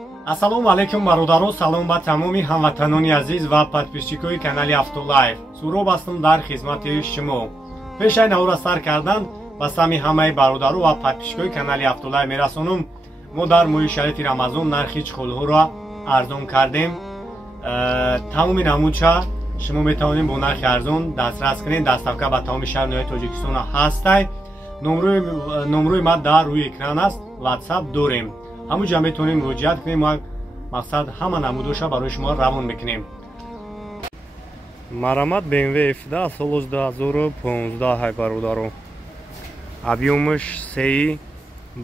Ассалому алайкум бародаро, салом ба тамоми ҳамватанони азиз ва подписчикои канали Автолайв. Суроб ҳастам дар хизмати шумо. Пешай навро сар кардан ба сами ҳамаи бародаро ва подписчикои канали Автолайв мерасонам. Мо дар моҳи шароити Рамазон нархи чихолҳоро арзон кардем. Тамоми намудша шумо метавонед бо нархи арзон дастрас кунед. Доставка ба тамоми шаҳр ноҳияи Тоҷикистон ҳастай. номрӯи ма дар рӯи экран аст. WhatsApp дорем. ҳамуҷа метавонем муроҷиат кунем ва мақсад ҳама намудоша барои шумо равон мекунем. Марамат BMW F10 соли 2015 ҳай бародаро. Объёмаш SI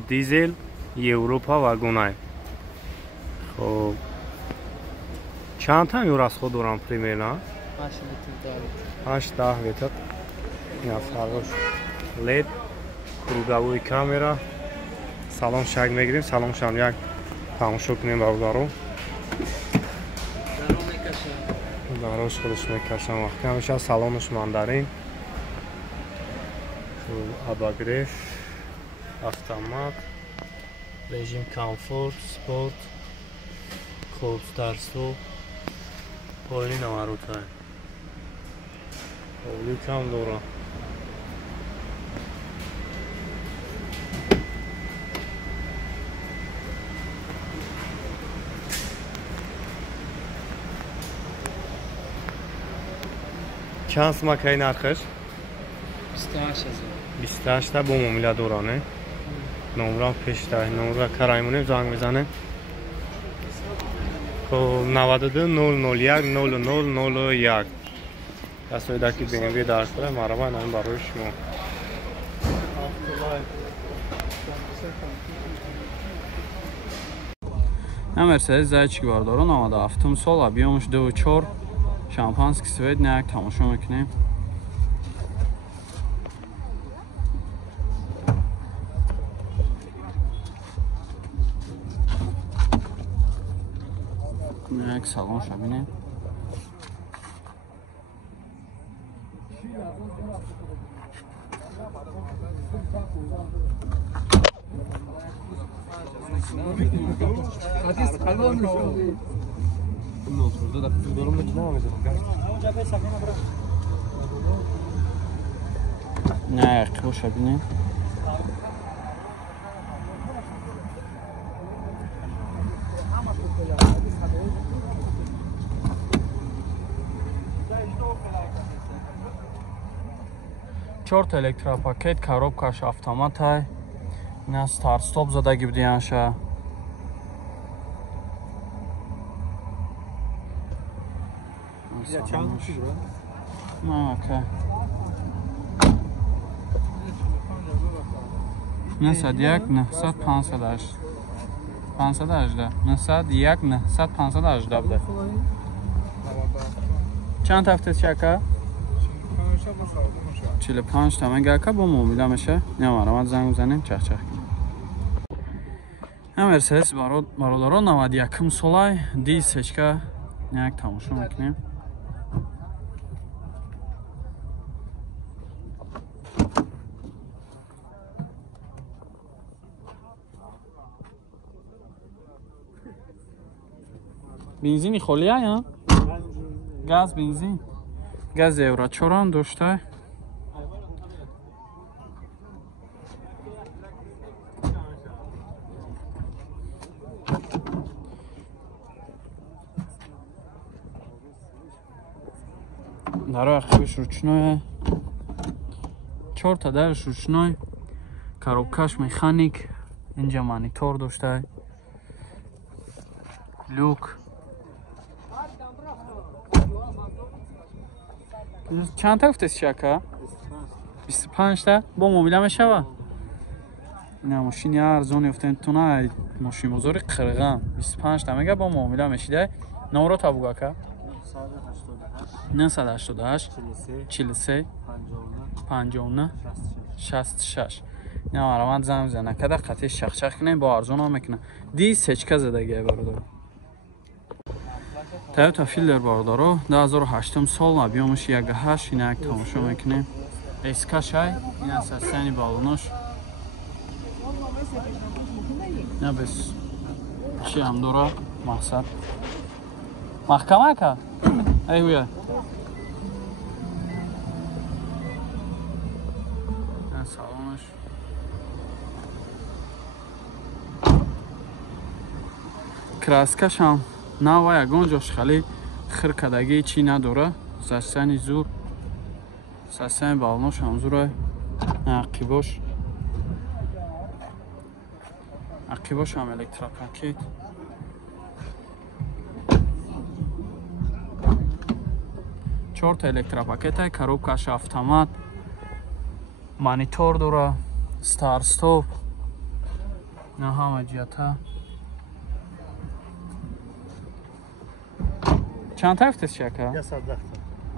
дизел Европа вагонай. Хоб. Чанд там ё расход дорам примерно? 8-10 литр. Я фаргош. LED, круговой камера. Салон шаг мегирем, салон шам як тамошо кунем бародаро. Дарош худаш мекашам вақти ҳамеша салонаш мандарин. Обогрев, автомат, режим комфорт, спорт, колбстарство, поини наварутай. Ҳоли кам дорам. چند سمکه نرخش؟ 28 تا با معامله دورانه. نمره پیش تا نمره کرایمونه زنگ میزنه. خب 92 001 0001 دستوی که BMW درس داره مرحبا نام برای شما. Mercedes зайчик бардаро 97 сол, объемш 2.4, шампанский цвет, няк тамошо мекунем. Няк салон шабинем. نه خوش ببینیم. چهار الکتروپاکت коробкаш автоматай. نه старт стоп задагӣ будиянша. Окей. 91 958 518 91 958 буде. چند هفته چکه؟ 45 تا مگه با معامله میشه. نمی‌رم زنگ میزنیم چخ چخ. مرسدس برادران 91 سالای دی سچکا یک تماشا میکنیم. بنزینی خالیه یا؟ گاز بنزین. گاز یورو 4 هم داشته. Дарои ахибиш ручное. 4 та дарш ручной. Коробкаш механик. Инҷа монитор дошта. Люк. چند تا گفتید چکه؟ 25 تا با معامله میشوه. نه ماشین ارزون افتن تو نه ماشین بزرگ قرغم 25 تا میگه با معامله میشیده. نمره تا بگو که 988 43 59 66 نه مرامت زنگ زنه کده قطعی شخ کنیم با ارزون هم میکنه. دی سچکه زدگیه برادر. Toyota Fielder бародаро 2008 сол, объемаш 1.8, ина як тамошо мекунем. Эскашай, ина састани балонош. На без چی هم داره مقصد محکمه که ای بویا سلامش کراسکش هم نه و یکان جاش خیلی خرکدگی چی نداره سستانی زور سستانی بالناش هم زوره عقیباش هم الکتراپاکت چهار تا الکتراپاکت های коробкаш автомат монитор дора стар стоп на ҳама ҷиҳата чанд та гуфтед чака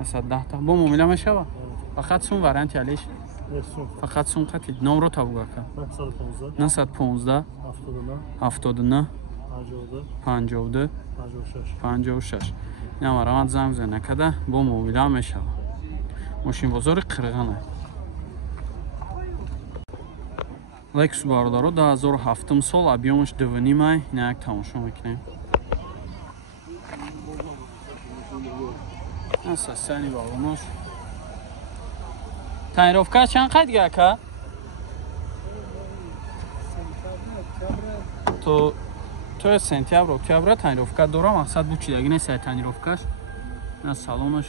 110 та бо муомила мешава фақат сум варианти алиш фақат сум қати номро табугака 915 79 52 56 намарамад занг бизан накада бо муомила мешава мошинбозори қирғана Lexus бародаро 2007 сол объемш 2.5 май инак тамошо мекунем асасани балонош тайровка чанд қайдига ака то сентябр октябр тайровка дора мақсад бу чидаги нест тайровкаш на салонаш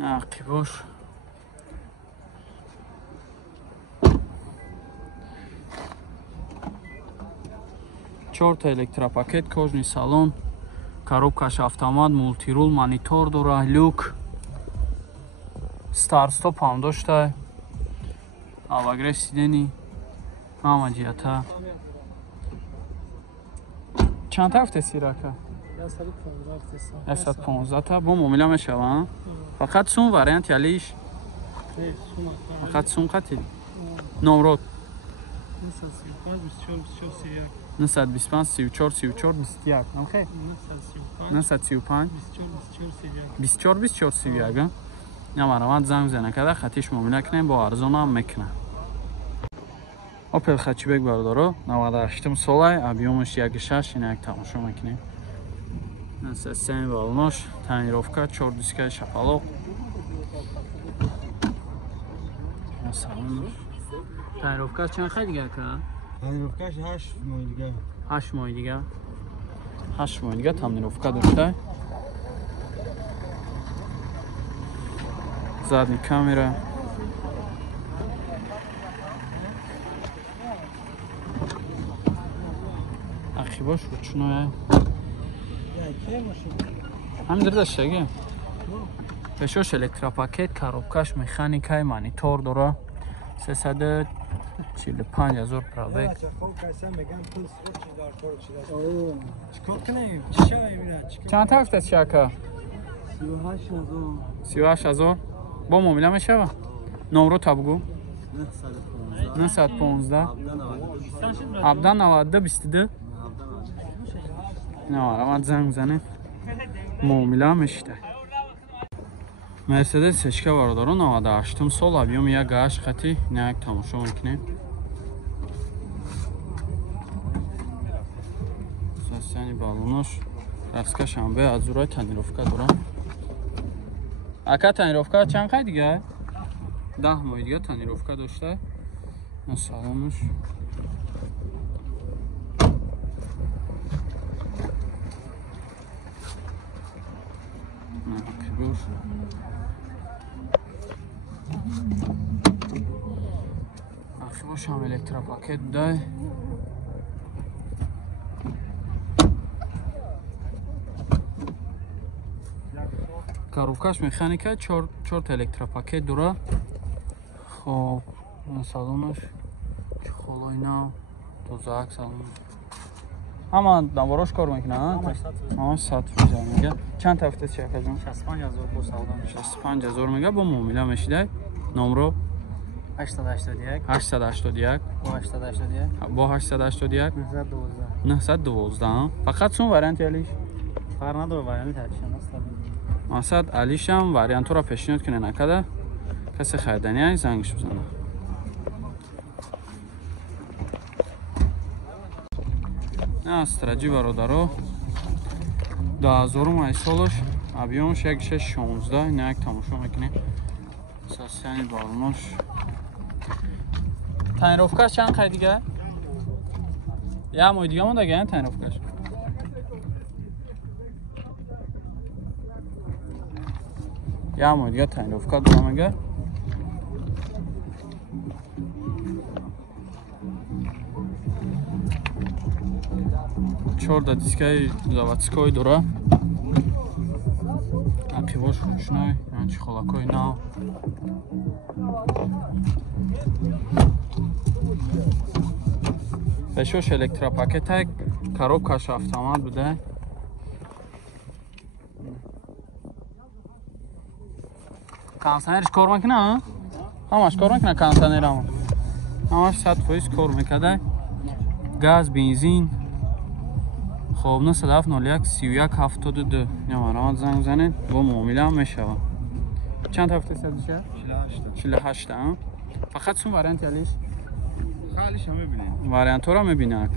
عقیباش چهار تا الکتراپاکت کожный салон коробкаш автомат мультирул монитор дора люк стар стоп ҳам дошта авагре сидени ҳама ҷиҳата чанд та гуфте сирака 115 та бо муомила мешава фақат сум варианти алиш фақат сум қати номрот 925 34 34 21 намхе 935 24 24 31 намарамад занг бизана када хатиш муомила кунем бо арзонам мекунам Opel Hatchback бародаро 98 солай объемаш 1.6 инак тамошо мекунем Састани балонош, тонировка, 4 дискаи шапалоқ. Тонировка чанд хай дига ака? Тонировкаш 8 моҳи дига. 8 моҳи дига. 8 моҳи дига тонировка дошта. Задни камера. Ақибош ручное. Ҳамин дардашаги пешош электропакет коробкаш механикаи монитор дора 345,000 пробег чанд та гуфтед шака 38000 бо муомила мешава номро табгу 915 17 92 22 намарамад занг бизанем муомила мешида мерседес сечка бародаро 98 сол объем 1.8 қати инак тамошо мекунем састани балонош раскаш амбе азураи тонировка дора ака тонировка чанд қай дига 10 моҳи дига тонировка дошта салонош Ақибош ҳам электропакет дай коробкаш механика 4 та электропакет дора хоб салонаш чухолои нав тозаак салон ҳама наворош кор мекунанд ҳама сатф мега чанд та гуфтед чакаҷон 65000 бо савдо 65000 мега бо муомила мешида номро 881 881 با 881 با 881 912 912 فقط چون وریانت علیش فرق نداره وریانت هرچی هست مقصد علیش هم وریانت را پیشنهاد کنه نکده کسی خریدنی های زنگش بزنه نه استرجی برادرو 2000 مای سالش ابیامش 1616 این یک تماشا میکنه اساسیانی بالونش تنروفکاش چند خیلی دیگه؟ یه مای دیگه مونده گه تنروفکاش یه مای دیگه تنروفکا دارم اگه 4 دیسکای заводской дора. Ақивош ручной, чехолакой нав. Бешош электропакетак, коробкаш автомат буде. Кондиционерш кор мекуна? Ҳамаш кор мекуна кондиционерам. Ҳамаш 100% кор мекарда. Газ, бензин خب 901 31 72 نمره زنگ زنید با معامله هم میشوه چند هفته سازشه؟ 48 فقط چون وریانت علیش؟ خالیش هم میبینید وریانت ها را میبینه